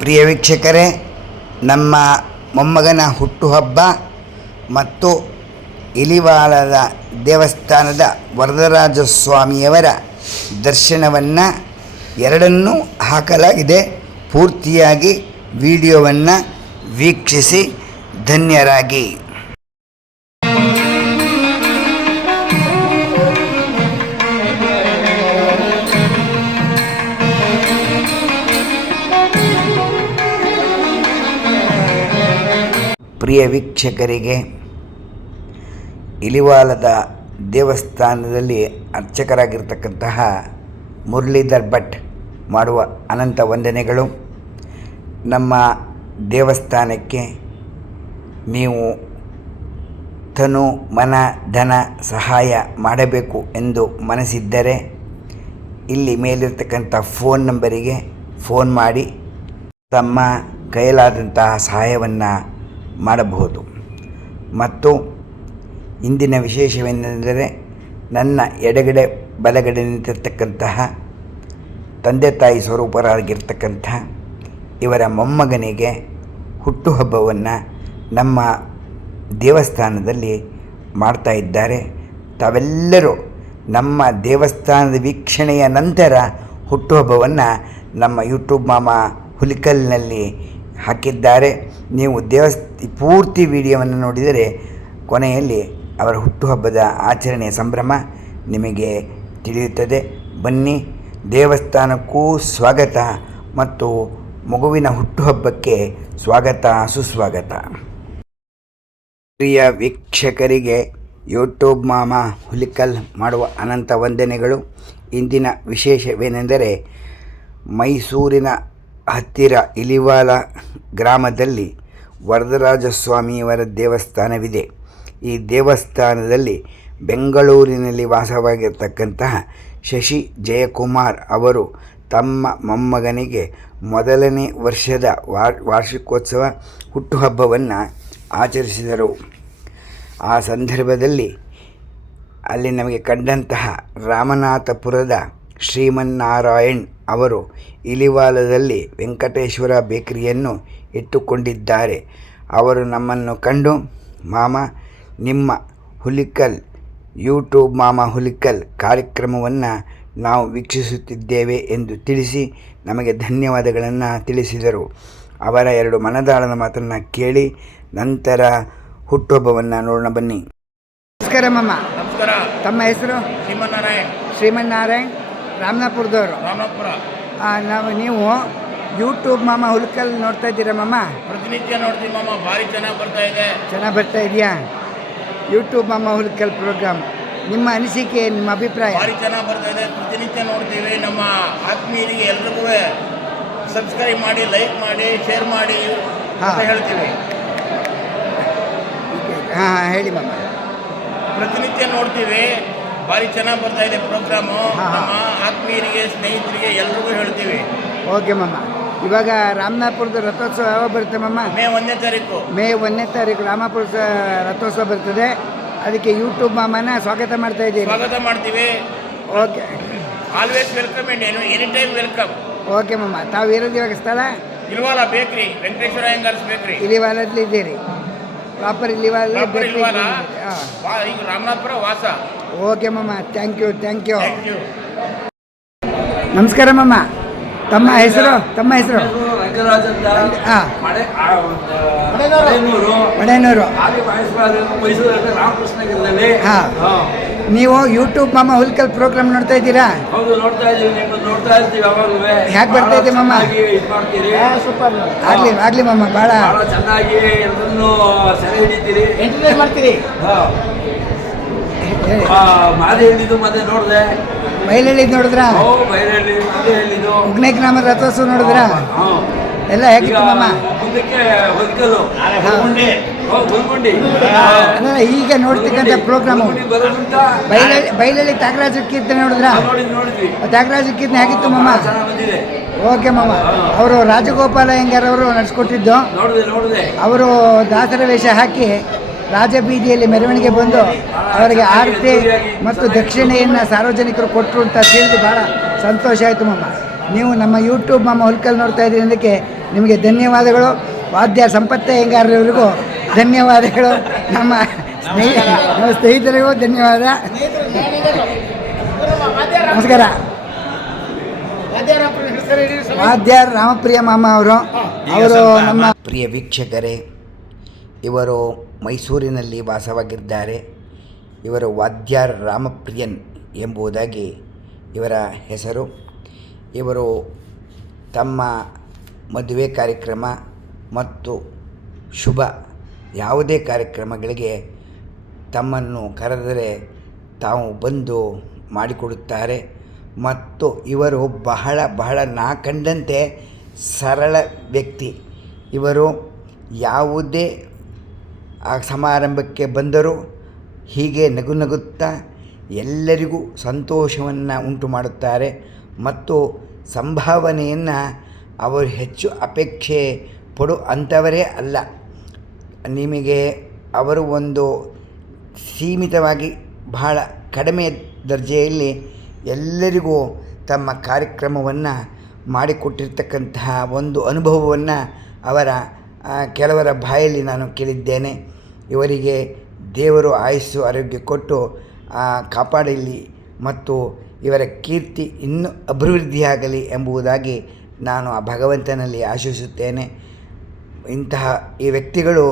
ಪ್ರಿಯ ವೀಕ್ಷಕರೇ, ನಮ್ಮ ಮೊಮ್ಮಗನ ಹುಟ್ಟುಹಬ್ಬ ಮತ್ತು ಇಲಿವಾಲದ ದೇವಸ್ಥಾನದ ವರದರಾಜ ಸ್ವಾಮಿಯವರ ದರ್ಶನವನ್ನು ಎರಡನ್ನೂ ಹಾಕಲಾಗಿದೆ. ಪೂರ್ತಿಯಾಗಿ ವಿಡಿಯೋವನ್ನು ವೀಕ್ಷಿಸಿ ಧನ್ಯರಾಗಿ. ಪ್ರಿಯ ವೀಕ್ಷಕರಿಗೆ, ಇಲಿವಾಲದ ದೇವಸ್ಥಾನದಲ್ಲಿ ಅರ್ಚಕರಾಗಿರ್ತಕ್ಕಂತಹ ಮುರಳೀಧರ್ ಭಟ್ ಮಾಡುವ ಅನಂತ ವಂದನೆಗಳು. ನಮ್ಮ ದೇವಸ್ಥಾನಕ್ಕೆ ನೀವು ತನು ಮನ ಧನ ಸಹಾಯ ಮಾಡಬೇಕು ಎಂದು ಮನಸ್ಸಿದ್ದರೆ ಇಲ್ಲಿ ಮೇಲಿರ್ತಕ್ಕಂಥ ಫೋನ್ ನಂಬರಿಗೆ ಫೋನ್ ಮಾಡಿ ತಮ್ಮ ಕೈಲಾದಂತಹ ಸಹಾಯವನ್ನು ಮಾಡಬಹುದು. ಮತ್ತು ಇಂದಿನ ವಿಶೇಷವೇನೆಂದರೆ, ನನ್ನ ಎಡಗಡೆ ಬಲಗಡೆ ನಿಂತಿರ್ತಕ್ಕಂತಹ ತಂದೆ ತಾಯಿ ಸ್ವರೂಪರಾಗಿರ್ತಕ್ಕಂಥ ಇವರ ಮೊಮ್ಮಗನಿಗೆ ಹುಟ್ಟುಹಬ್ಬವನ್ನು ನಮ್ಮ ದೇವಸ್ಥಾನದಲ್ಲಿ ಮಾಡ್ತಾ ಇದ್ದಾರೆ. ತಾವೆಲ್ಲರೂ ನಮ್ಮ ದೇವಸ್ಥಾನದ ವೀಕ್ಷಣೆಯ ನಂತರ ಹುಟ್ಟುಹಬ್ಬವನ್ನು ನಮ್ಮ ಯೂಟ್ಯೂಬ್ ಮಾಮ ಹುಲಿಕಲ್ನಲ್ಲಿ ಹಾಕಿದ್ದಾರೆ. ನೀವು ಪೂರ್ತಿ ವಿಡಿಯೋವನ್ನು ನೋಡಿದರೆ ಕೊನೆಯಲ್ಲಿ ಅವರ ಹುಟ್ಟುಹಬ್ಬದ ಆಚರಣೆಯ ಸಂಭ್ರಮ ನಿಮಗೆ ತಿಳಿಯುತ್ತದೆ. ಬನ್ನಿ, ದೇವಸ್ಥಾನಕ್ಕೂ ಸ್ವಾಗತ ಮತ್ತು ಮಗುವಿನ ಹುಟ್ಟುಹಬ್ಬಕ್ಕೆ ಸ್ವಾಗತ ಸುಸ್ವಾಗತ. ಪ್ರಿಯ ವೀಕ್ಷಕರಿಗೆ ಯೂಟ್ಯೂಬ್ ಮಾಮ ಹುಲಿಕಲ್ ಮಾಡುವ ಅನಂತ ವಂದನೆಗಳು. ಇಂದಿನ ವಿಶೇಷವೇನೆಂದರೆ, ಮೈಸೂರಿನ ಹತ್ತಿರ ಇಲಿವಾಲ ಗ್ರಾಮದಲ್ಲಿ ವರದರಾಜ ಸ್ವಾಮಿಯವರ ದೇವಸ್ಥಾನವಿದೆ. ಈ ದೇವಸ್ಥಾನದಲ್ಲಿ ಬೆಂಗಳೂರಿನಲ್ಲಿ ವಾಸವಾಗಿರ್ತಕ್ಕಂತಹ ಶಶಿ ಜಯಕುಮಾರ್ ಅವರು ತಮ್ಮ ಮೊಮ್ಮಗನಿಗೆ ಮೊದಲನೇ ವರ್ಷದ ವಾರ್ಷಿಕೋತ್ಸವ ಹುಟ್ಟುಹಬ್ಬವನ್ನು ಆಚರಿಸಿದರು. ಆ ಸಂದರ್ಭದಲ್ಲಿ ಅಲ್ಲಿ ನಮಗೆ ಕಂಡಂತಹ ರಾಮನಾಥಪುರದ ಶ್ರೀಮನ್ನಾರಾಯಣ್ ಅವರು ಇಲಿವಾಲದಲ್ಲಿ ವೆಂಕಟೇಶ್ವರ ಬೇಕರಿಯನ್ನು ಇಟ್ಟುಕೊಂಡಿದ್ದಾರೆ. ಅವರು ನಮ್ಮನ್ನು ಕಂಡು, ಮಾಮ, ನಿಮ್ಮ ಹುಲಿಕಲ್ ಯೂಟ್ಯೂಬ್ ಮಾಮ ಹುಲಿಕಲ್ ಕಾರ್ಯಕ್ರಮವನ್ನು ನಾವು ವೀಕ್ಷಿಸುತ್ತಿದ್ದೇವೆ ಎಂದು ತಿಳಿಸಿ ನಮಗೆ ಧನ್ಯವಾದಗಳನ್ನು ತಿಳಿಸಿದರು. ಅವರ ಎರಡು ಮನದಾಳದ ಮಾತನ್ನು ಕೇಳಿ ನಂತರ ಹುಟ್ಟುಹಬ್ಬವನ್ನು ನೋಡೋಣ ಬನ್ನಿ. ನಮಸ್ಕಾರ ಮಾಮ. ನಮಸ್ಕಾರ. ತಮ್ಮ ಹೆಸರು? ಶ್ರೀಮನ್ನಾರಾಯಣ್ ರಾಮನಾಪುರದವರು. ನೀವು ಯೂಟ್ಯೂಬ್ ಮಾಮ ಹುಲಿಕಲ್ ನೋಡ್ತಾ ಇದ್ದೀರಾ ಮಾಮ? ಪ್ರತಿನಿತ್ಯ ನೋಡ್ತೀವಿ ಮಾಮ. ಭಾರಿ ಚೆನ್ನಾಗಿ ಬರ್ತಾ ಇದೆ. ಚೆನ್ನಾಗಿ ಬರ್ತಾ ಇದೆಯಾ ಯೂಟ್ಯೂಬ್ ಮಾಮ ಹುಲಿಕಲ್ ಪ್ರೋಗ್ರಾಮ್? ನಿಮ್ಮ ಅನಿಸಿಕೆ, ನಿಮ್ಮ ಅಭಿಪ್ರಾಯ? ಭಾರಿ ಚೆನ್ನಾಗಿ ಬರ್ತಾ ಇದೆ. ಪ್ರತಿನಿತ್ಯ ನೋಡ್ತೀವಿ. ನಮ್ಮ ಆತ್ಮೀಯರಿಗೆ ಎಲ್ರಿಗೂ ಸಬ್ಸ್ಕ್ರೈಬ್ ಮಾಡಿ, ಲೈಕ್ ಮಾಡಿ, ಶೇರ್ ಮಾಡಿ ಅಂತ ಹೇಳ್ತೀವಿ. ಹಾಂ, ಹೇಳಿ ಮಾಮ. ಪ್ರತಿನಿತ್ಯ ನೋಡ್ತೀವಿ. ಭಾರಿ ಚೆನ್ನಾಗಿ ಬರ್ತಾ ಇದೆ ಪ್ರೋಗ್ರಾಮು. ನಮ್ಮ ಆತ್ಮೀಯರಿಗೆ, ಸ್ನೇಹಿತರಿಗೆ ಎಲ್ರಿಗೂ ಹೇಳ್ತೀವಿ. ಓಕೆ ಮಾಮ. ಇವಾಗ ರಾಮನಾಪುರದ ರಥೋತ್ಸವ ಯಾವಾಗ ಬರುತ್ತೆ ಮಾಮ? ಮೇ 1ನೇ ತಾರೀಕು. ಮೇ 1ನೇ ತಾರೀಕು ರಾಮನಾಪುರದ ರಥೋತ್ಸವ ಬರ್ತದೆ. ಅದಕ್ಕೆ ಯೂಟ್ಯೂಬ್ ಮಾಮನ ಸ್ವಾಗತ ಮಾಡ್ತಾ ಇದ್ದೀವಿ. ಸ್ವಾಗತ ಮಾಡ್ತೀವಿ. Okay. Always welcome and any time welcome. Okay ಮಾಮ. ತಾವು ಇರೋದು ಇವಾಗ ಸ್ಥಳ? ಇಲಿವಾಲ ಬೇಕ್ರಿ, ವೆಂಕಟೇಶ್ವರ ಅಯ್ಯಂಗಾರ್ಸ್ ಬೇಕ್ರಿ. ಇಲಿವಾಲದಲ್ಲಿ ಇದ್ದೀರಿ? ಪ್ರಾಪರ್ ಇಲಿವಾಲ ಬೇಕ್ರಿ. ಈಗ ರಾಮನಾಥಪುರ ವಾಸ. ಓಕೆ ಮಾಮ, ಥ್ಯಾಂಕ್ ಯು. ನಮಸ್ಕಾರ ಮಾಮ. ತಮ್ಮ ಹೆಸರು? ರಂಗರಾಜ್ ಅಂತ. ಮಡೇನೂರು. ಮೈಸೂರಲ್ಲಿ ರಾಮಕೃಷ್ಣಗಿರಿಯಲ್ಲಿ. ನೀವು ಯೂಟ್ಯೂಬ್ ಮಾಮ ಹುಲಿಕಲ್ ಪ್ರೋಗ್ರಾಮ್ ನೋಡ್ತಾ ಇದ್ದೀರಾ? ಹೌದು, ನೋಡ್ತಾ ಇದ್ದೀವಿ. ನಿಮ್ಮನ್ನು ನೋಡ್ತಾ ಇರ್ತೀವಿ ಯಾವಾಗಲೂ. ಹ್ಯಾಕ್ ಬರ್ತಾ ಇದೆ ಮಾಮ? ಇದು ಮಾಡ್ತೀರಿ. ಸೂಪರ್. ಆಗ್ಲಿ ಮಾಮ. ಭಾಳ ಚೆನ್ನಾಗಿ ಎಲ್ಲರನ್ನು ಸೆರೆ ಹಿಡಿತೀರಿ, ಎಂಟರ್ಟೈನ್ ಮಾಡ್ತೀರಿ. ಮಾದೇಹಳ್ಳಿದು ಮತ್ತೆ ನೋಡಿದೆ. ಬೈಲಹಳ್ಳಿದು ನೋಡಿದ್ರಾ? ಬೈಲಹಳ್ಳಿ, ಮಾದೇಹಳ್ಳಿದು, ಉಗ್ನೇ ಗ್ರಾಮದ ರಥೋತ್ಸವ ನೋಡಿದ್ರಾ? ಎಲ್ಲ ಹೇಗಿತ್ತು ಮಾಮ? ಮುಂದಕ್ಕೆ ಹುಲಿಕಲ್ಲು, ಗುಲ್ಗುಂಡಿ. ಈಗ ನೋಡ್ತಕ್ಕಂಥ ಪ್ರೋಗ್ರಾಮು ಬೈಲಹಳ್ಳಿ ತ್ಯಾಗರಾಜ ಕೀರ್ತನೆ ನೋಡಿದ್ರಾ? ನೋಡಿದ್ವಿ. ತ್ಯಾಗರಾಜ ಕೀರ್ತನೆ ಹೇಗಿತ್ತು ಮಾಮ? ಬಂದಿದೆ. ಓಕೆ ಮಾಮ. ಅವರು ರಾಜಗೋಪಾಲ ಅಯ್ಯಂಗಾರ್ ಅವರು ನಡೆಸ್ಕೊಟ್ಟಿದ್ದು. ನೋಡಿದೆ. ಅವರು ದಾಸರ ವೇಷ ಹಾಕಿ ರಾಜಬೀದಿಯಲ್ಲಿ ಮೆರವಣಿಗೆ ಬಂದು ಅವರಿಗೆ ಆರತಿ ಮತ್ತು ದಕ್ಷಿಣೆಯನ್ನು ಸಾರ್ವಜನಿಕರು ಕೊಟ್ಟರು ಅಂತ ತಿಳಿದು ಭಾಳ ಸಂತೋಷ ಆಯಿತು ಮಾಮ. ನೀವು ನಮ್ಮ ಯೂಟ್ಯೂಬ್ ಮಾಮ ಹುಲಿಕಲ್ ನೋಡ್ತಾ ಇದ್ದೀರಿ, ಅದಕ್ಕೆ ನಿಮಗೆ ಧನ್ಯವಾದಗಳು. ವಾದ್ಯ ಸಂಪತ್ತ ಹೆಂಗಾರವರಿಗೂ ಧನ್ಯವಾದಗಳು. ನಮ್ಮ ಸ್ನೇಹಿತರಿಗೂ ಧನ್ಯವಾದ. ನಮಸ್ಕಾರ. ವಾದ್ಯಾರ್ ರಾಮಪ್ರಿಯ ಮಾಮ ಅವರು ನಮ್ಮ ಪ್ರಿಯ ವೀಕ್ಷಕರೇ, ಇವರು ಮೈಸೂರಿನಲ್ಲಿ ವಾಸವಾಗಿದ್ದಾರೆ. ಇವರು ವಾದ್ಯಾರ್ ರಾಮಪ್ರಿಯನ್ ಎಂಬುದಾಗಿ ಇವರ ಹೆಸರು. ಇವರು ತಮ್ಮ ಮದುವೆ ಕಾರ್ಯಕ್ರಮ ಮತ್ತು ಶುಭ ಯಾವುದೇ ಕಾರ್ಯಕ್ರಮಗಳಿಗೆ ತಮ್ಮನ್ನು ಕರೆದರೆ ತಾವು ಬಂದು ಮಾಡಿಕೊಡುತ್ತಾರೆ. ಮತ್ತು ಇವರು ಬಹಳ ನಾ ಕಂಡಂತೆ ಸರಳ ವ್ಯಕ್ತಿ. ಇವರು ಯಾವುದೇ ಸಮಾರಂಭಕ್ಕೆ ಬಂದರೂ ಹೀಗೆ ನಗುತ್ತಾ ಎಲ್ಲರಿಗೂ ಸಂತೋಷವನ್ನು ಉಂಟು ಮಾಡುತ್ತಾರೆ. ಮತ್ತು ಸಂಭಾವನೆಯನ್ನು ಅವರು ಹೆಚ್ಚು ಅಪೇಕ್ಷೆ ಪಡು ಅಂಥವರೇ ಅಲ್ಲ. ನಿಮಗೆ ಅವರು ಒಂದು ಸೀಮಿತವಾಗಿ ಬಹಳ ಕಡಿಮೆ ದರ್ಜೆಯಲ್ಲಿ ಎಲ್ಲರಿಗೂ ತಮ್ಮ ಕಾರ್ಯಕ್ರಮವನ್ನು ಮಾಡಿಕೊಟ್ಟಿರ್ತಕ್ಕಂತಹ ಒಂದು ಅನುಭವವನ್ನು ಅವರ ಕೆಲವರ ಬಾಯಲ್ಲಿ ನಾನು ಕೇಳಿದ್ದೇನೆ. ಇವರಿಗೆ ದೇವರು ಆಯುಸ್ಸು ಆರೋಗ್ಯ ಕೊಟ್ಟು ಕಾಪಾಡಲಿ ಮತ್ತು ಇವರ ಕೀರ್ತಿ ಇನ್ನೂ ಅಭಿವೃದ್ಧಿಯಾಗಲಿ ಎಂಬುದಾಗಿ ನಾನು ಆ ಭಗವಂತನಲ್ಲಿ ಆಶಿಸುತ್ತೇನೆ. ಇಂತಹ ಈ ವ್ಯಕ್ತಿಗಳು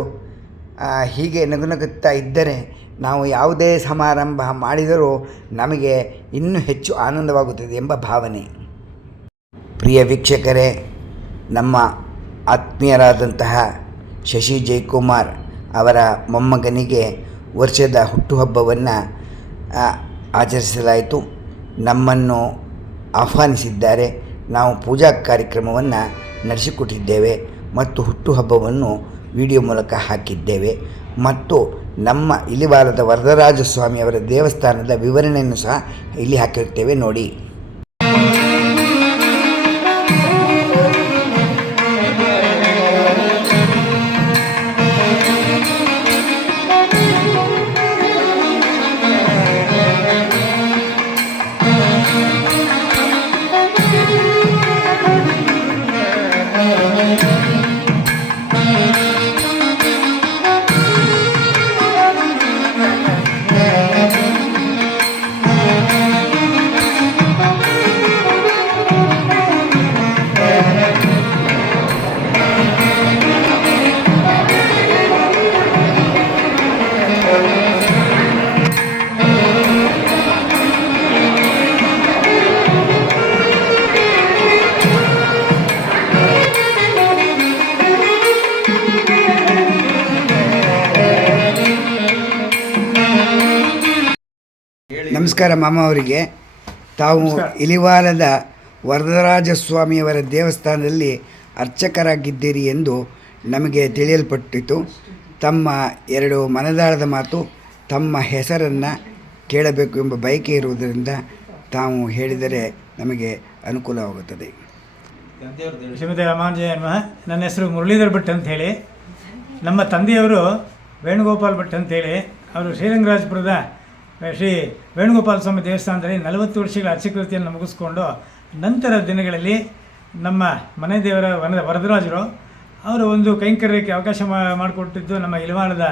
ಹೀಗೆ ನಗುತ್ತಾ ಇದ್ದರೆ ನಾವು ಯಾವುದೇ ಸಮಾರಂಭ ಮಾಡಿದರೂ ನಮಗೆ ಇನ್ನೂ ಹೆಚ್ಚು ಆನಂದವಾಗುತ್ತದೆ ಎಂಬ ಭಾವನೆ. ಪ್ರಿಯ ವೀಕ್ಷಕರೇ, ನಮ್ಮ ಆತ್ಮೀಯರಾದಂತಹ ಶಶಿ ಜಯಕುಮಾರ್ ಅವರ ಮೊಮ್ಮಗನಿಗೆ ವರ್ಷದ ಹುಟ್ಟುಹಬ್ಬವನ್ನು ಆಚರಿಸಲಾಯಿತು. ನಮ್ಮನ್ನು ಆಹ್ವಾನಿಸಿದ್ದಾರೆ. ನಾವು ಪೂಜಾ ಕಾರ್ಯಕ್ರಮವನ್ನು ನಡೆಸಿಕೊಟ್ಟಿದ್ದೇವೆ ಮತ್ತು ಹುಟ್ಟುಹಬ್ಬವನ್ನು ವಿಡಿಯೋ ಮೂಲಕ ಹಾಕಿದ್ದೇವೆ. ಮತ್ತು ನಮ್ಮ ಇಲಿವಾಲದ ವರದರಾಜ ಸ್ವಾಮಿಯವರ ದೇವಸ್ಥಾನದ ವಿವರಣೆಯನ್ನು ಸಹ ಇಲ್ಲಿ ಹಾಕಿರ್ತೇವೆ, ನೋಡಿ. ನಮಸ್ಕಾರ ಮಾಮ ಅವರಿಗೆ. ತಾವು ಇಲಿವಾಲದ ವರದರಾಜ ಸ್ವಾಮಿಯವರ ದೇವಸ್ಥಾನದಲ್ಲಿ ಅರ್ಚಕರಾಗಿದ್ದೀರಿ ಎಂದು ನಮಗೆ ತಿಳಿಯಲ್ಪಟ್ಟಿತು. ತಮ್ಮ ಎರಡು ಮನದಾಳದ ಮಾತು, ತಮ್ಮ ಹೆಸರನ್ನು ಕೇಳಬೇಕು ಎಂಬ ಬಯಕೆ ಇರುವುದರಿಂದ ತಾವು ಹೇಳಿದರೆ ನಮಗೆ ಅನುಕೂಲವಾಗುತ್ತದೆ. ಶ್ರೀಮತಿ ರಾಮಾನುಜಯ ನಮಃ. ನನ್ನ ಹೆಸರು ಮುರಳೀಧರ್ ಭಟ್ ಅಂಥೇಳಿ. ನಮ್ಮ ತಂದೆಯವರು ವೇಣುಗೋಪಾಲ್ ಭಟ್ ಅಂಥೇಳಿ. ಅವರು ಶ್ರೀರಂಗರಾಜಪುರದ ಶ್ರೀ ವೇಣುಗೋಪಾಲ ಸ್ವಾಮಿ ದೇವಸ್ಥಾನದಲ್ಲಿ 40 ವರ್ಷಗಳ ಅರ್ಚಕೃತಿಯನ್ನು ಮುಗಿಸ್ಕೊಂಡು ನಂತರ ದಿನಗಳಲ್ಲಿ ನಮ್ಮ ಮನೆ ದೇವರ ವರದರಾಜರು ಅವರು ಒಂದು ಕೈಂಕರ್ಯಕ್ಕೆ ಅವಕಾಶ ಮಾಡಿಕೊಟ್ಟಿದ್ದು ನಮ್ಮ ಇಲಿವಾಲದ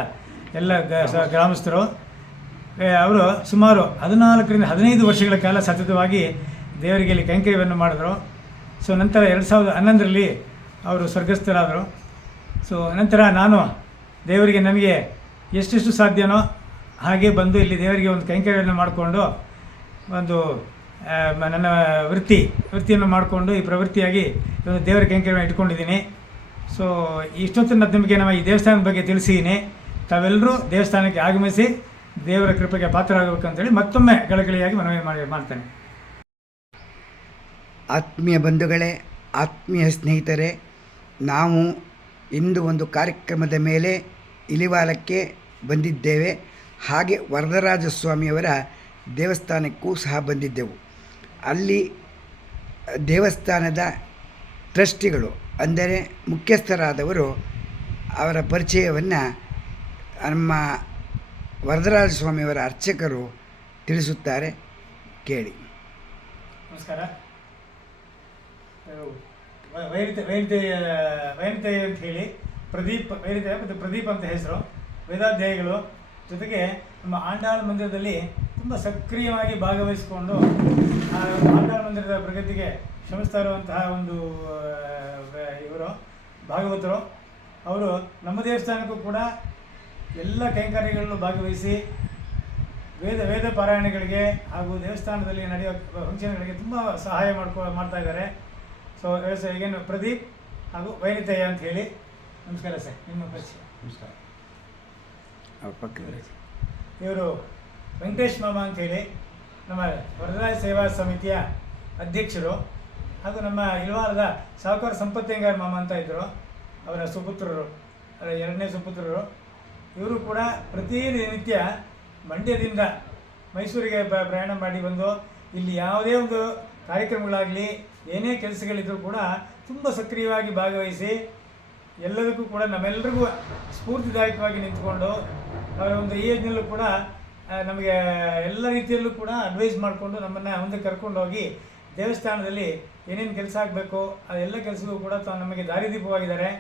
ಎಲ್ಲ ಗ್ರಾಮಸ್ಥರು. ಅವರು ಸುಮಾರು 14ರಿಂದ 15 ವರ್ಷಗಳ ಕಾಲ ಸತತವಾಗಿ ದೇವರಿಗೆ ಇಲ್ಲಿ ಕೈಂಕರ್ಯವನ್ನು ಮಾಡಿದ್ರು. ಸೊ ನಂತರ 2011ರಲ್ಲಿ ಅವರು ಸ್ವರ್ಗಸ್ಥರಾದರು. ಸೊ ನಂತರ ನಾನು ದೇವರಿಗೆ ನನಗೆ ಎಷ್ಟೆಷ್ಟು ಸಾಧ್ಯನೋ ಹಾಗೆ ಬಂದು ಇಲ್ಲಿ ದೇವರಿಗೆ ಒಂದು ಕೈಂಕರ್ಯವನ್ನು ಮಾಡಿಕೊಂಡು ಒಂದು ನನ್ನ ವೃತ್ತಿಯನ್ನು ಮಾಡಿಕೊಂಡು ಈ ಪ್ರವೃತ್ತಿಯಾಗಿ ಒಂದು ದೇವರ ಕೈಂಕರ್ಯವನ್ನು ಇಟ್ಕೊಂಡಿದ್ದೀನಿ. ಸೊ ಇಷ್ಟೊತ್ತನ್ನು ನಿಮಗೆ ನಮ್ಮ ಈ ದೇವಸ್ಥಾನದ ಬಗ್ಗೆ ತಿಳಿಸಿದ್ದೀನಿ. ತಾವೆಲ್ಲರೂ ದೇವಸ್ಥಾನಕ್ಕೆ ಆಗಮಿಸಿ ದೇವರ ಕೃಪೆಗೆ ಪಾತ್ರರಾಗಬೇಕಂತೇಳಿ ಮತ್ತೊಮ್ಮೆ ಗಳಗಳಿಯಾಗಿ ಮನವಿ ಮಾಡ್ತೇನೆ. ಆತ್ಮೀಯ ಬಂಧುಗಳೇ, ಆತ್ಮೀಯ ಸ್ನೇಹಿತರೆ, ನಾವು ಇಂದು ಒಂದು ಕಾರ್ಯಕ್ರಮದ ಮೇಲೆ ಇಲಿವಾಲಕ್ಕೆ ಬಂದಿದ್ದೇವೆ. ಹಾಗೆ ವರದರಾಜ ಸ್ವಾಮಿಯವರ ದೇವಸ್ಥಾನಕ್ಕೂ ಸಹ ಬಂದಿದ್ದೆವು. ಅಲ್ಲಿ ದೇವಸ್ಥಾನದ ಟ್ರಸ್ಟಿಗಳು ಅಂದರೆ ಮುಖ್ಯಸ್ಥರಾದವರು ಅವರ ಪರಿಚಯವನ್ನು ನಮ್ಮ ವರದರಾಜ ಸ್ವಾಮಿಯವರ ಅರ್ಚಕರು ತಿಳಿಸುತ್ತಾರೆ, ಕೇಳಿ. ನಮಸ್ಕಾರ. ವೈನತೆಯ ಅಂತ ಹೇಳಿ ವೈನತೆಯ ಮತ್ತು ಪ್ರದೀಪ್ ಅಂತ ಹೆಸರು, ವೇದಾಧ್ಯಾಯಿಗಳು. ಜೊತೆಗೆ ನಮ್ಮ ಆಂಡಾಳ್ ಮಂದಿರದಲ್ಲಿ ತುಂಬ ಸಕ್ರಿಯವಾಗಿ ಭಾಗವಹಿಸಿಕೊಂಡು ಆ ಆಂಡಾಳ್ ಮಂದಿರದ ಪ್ರಗತಿಗೆ ಶ್ರಮಿಸ್ತಾ ಇರುವಂತಹ ಒಂದು ಇವರು ಭಾಗವತರು. ಅವರು ನಮ್ಮ ದೇವಸ್ಥಾನಕ್ಕೂ ಕೂಡ ಎಲ್ಲ ಕೈಂಕರ್ಯಗಳಲ್ಲೂ ಭಾಗವಹಿಸಿ ವೇದ ಪಾರಾಯಣಗಳಿಗೆ ಹಾಗೂ ದೇವಸ್ಥಾನದಲ್ಲಿ ನಡೆಯುವ ಫಂಕ್ಷನ್ಗಳಿಗೆ ತುಂಬ ಸಹಾಯ ಮಾಡ್ತಾ ಇದ್ದಾರೆ. ಸೊ ಈಗೇನು ಪ್ರದೀಪ್ ಹಾಗೂ ವೈನಿತಯ್ಯ ಅಂತ ಹೇಳಿ. ನಮಸ್ಕಾರ ಸರ್, ನಿಮ್ಮ ಪರಿಚಯ. ನಮಸ್ಕಾರ. ಇವರು ವೆಂಕಟೇಶ್ ಮಾಮ ಅಂಥೇಳಿ ನಮ್ಮ ವರದರಾಜ ಸೇವಾ ಸಮಿತಿಯ ಅಧ್ಯಕ್ಷರು ಹಾಗೂ ನಮ್ಮ ಇಲ್ವಾರದ ಸಾಹುಕಾರ ಸಂಪತ್ತೇಂಗಾರ್ ಮಾಮ ಅಂತ ಇದ್ದರು, ಅವರ ಸುಪುತ್ರರು, ಎರಡನೇ ಸುಪುತ್ರರು. ಇವರು ಕೂಡ ಪ್ರತಿನಿತ್ಯ ಮಂಡ್ಯದಿಂದ ಮೈಸೂರಿಗೆ ಪ್ರಯಾಣ ಮಾಡಿ ಬಂದು ಇಲ್ಲಿ ಯಾವುದೇ ಒಂದು ಕಾರ್ಯಕ್ರಮಗಳಾಗಲಿ ಏನೇ ಕೆಲಸಗಳಿದ್ರೂ ಕೂಡ ತುಂಬ ಸಕ್ರಿಯವಾಗಿ ಭಾಗವಹಿಸಿ ಎಲ್ಲದಕ್ಕೂ ಕೂಡ ನಮ್ಮೆಲ್ಲರಿಗೂ ಸ್ಫೂರ್ತಿದಾಯಕವಾಗಿ ನಿಂತ್ಕೊಂಡು ಅವರ ಒಂದು ಏಜ್ನಲ್ಲೂ ಕೂಡ ನಮಗೆ ಎಲ್ಲ ರೀತಿಯಲ್ಲೂ ಕೂಡ ಅಡ್ವೈಸ್ ಮಾಡಿಕೊಂಡು ನಮ್ಮನ್ನು ಮುಂದೆ ಕರ್ಕೊಂಡೋಗಿ ದೇವಸ್ಥಾನದಲ್ಲಿ ಏನೇನು ಕೆಲಸ ಆಗಬೇಕು ಅದೆಲ್ಲ ಕೆಲಸಕ್ಕೂ ಕೂಡ ನಮಗೆ ದಾರಿದೀಪವಾಗಿದ್ದಾರೆ.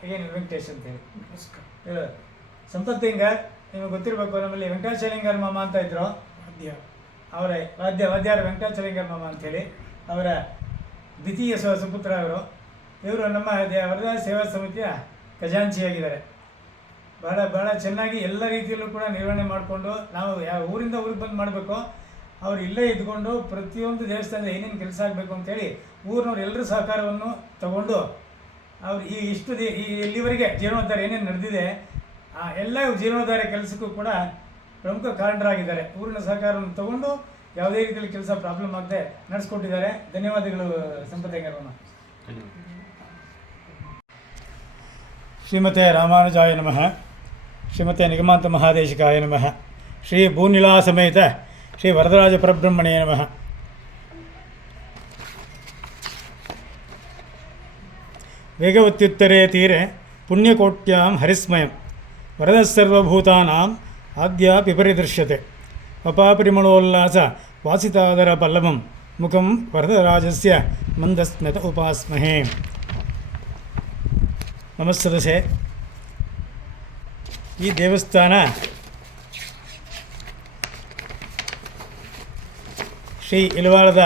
ಹೇಗೇನು ವೆಂಕಟೇಶ್ ಅಂತೇಳಿ. ಸಂಪತ್ತೇಂಗಾರ್ ನಿಮಗೆ ಗೊತ್ತಿರಬೇಕು, ನಮ್ಮಲ್ಲಿ ವೆಂಕಟಾಚಲಿಂಗಾರ್ ಮಾಮ ಅಂತ ಇದ್ದರು, ಅವರೇ ವಾದ್ಯಾರ ವೆಂಕಟಾಚಲಿಂಗಾರ್ ಮಾಮ ಅಂಥೇಳಿ ಅವರ ದ್ವಿತೀಯ ಸುಪುತ್ರ ಅವರು. ಇವರು ನಮ್ಮ ವರದರಾಜ ಸೇವಾ ಸಮಿತಿಯ ಖಜಾಂಚಿಯಾಗಿದ್ದಾರೆ. ಬಹಳ ಚೆನ್ನಾಗಿ ಎಲ್ಲ ರೀತಿಯಲ್ಲೂ ಕೂಡ ನಿರ್ವಹಣೆ ಮಾಡಿಕೊಂಡು ನಾವು ಯಾವ ಊರಿಂದ ಊರಿಗೆ ಬಂದು ಮಾಡಬೇಕು ಅವ್ರು ಇಲ್ಲೇ ಇದ್ಕೊಂಡು ಪ್ರತಿಯೊಂದು ದೇವಸ್ಥಾನದ ಏನೇನು ಕೆಲಸ ಆಗಬೇಕು ಅಂತೇಳಿ ಊರಿನವ್ರು ಎಲ್ಲರ ಸಹಕಾರವನ್ನು ತಗೊಂಡು ಅವ್ರು ಇಲ್ಲಿವರೆಗೆ ಜೀರ್ಣೋದ್ಧಾರ ಏನೇನು ನಡೆದಿದೆ ಆ ಎಲ್ಲ ಜೀರ್ಣೋದ್ಧಾರ ಕೆಲಸಕ್ಕೂ ಕೂಡ ಪ್ರಮುಖ ಕಾರಣರಾಗಿದ್ದಾರೆ. ಊರಿನ ಸಹಕಾರವನ್ನು ತಗೊಂಡು ಯಾವುದೇ ರೀತಿಯಲ್ಲಿ ಕೆಲಸ ಪ್ರಾಬ್ಲಮ್ ಆಗದೆ ನಡೆಸ್ಕೊಟ್ಟಿದ್ದಾರೆ. ಧನ್ಯವಾದಗಳು ಸಂಪತ್ತೇಂಗಾರಮ್ಮ. ಶ್ರೀಮತೆ ರಾಮಾನುಜಾಯ ನಮಃ. ಶ್ರೀಮತೆ ನಿಗಮಾಂತ ಮಹಾದೇಶಿಕಾಯ ನಮಃ. ಶ್ರೀ ಭೂನಿಲಾ ಸಮೇತ ಶ್ರೀ ವರದರಾಜ ಪರಬ್ರಹ್ಮಣೇ ನಮಃ. ವೇಗವತ್ಯುತ್ತರೇ ತೀರೆ ಪುಣ್ಯಕೋಟ್ಯಾಂ ಹರಿಸ್ಮಯಂ ವರದಸ್ಸರ್ವಭೂತಾನಾಂ ಆದ್ಯಾಪಿ ಪರಿದೃಶ್ಯತೆ ವಪಾಪರಿಮಳೋಲ್ಲಾಸ ವಾಸಿತಾದರ ಪಲ್ಲವಂ ಮುಖಂ ವರದರಾಜಸ್ಯ ಮಂದಸ್ಮಿತ ಉಪಾಸ್ಮಹೇ. ನಮಸ್ಸದಸೆ. ಈ ದೇವಸ್ಥಾನ ಶ್ರೀ ಇಲವಾಳದ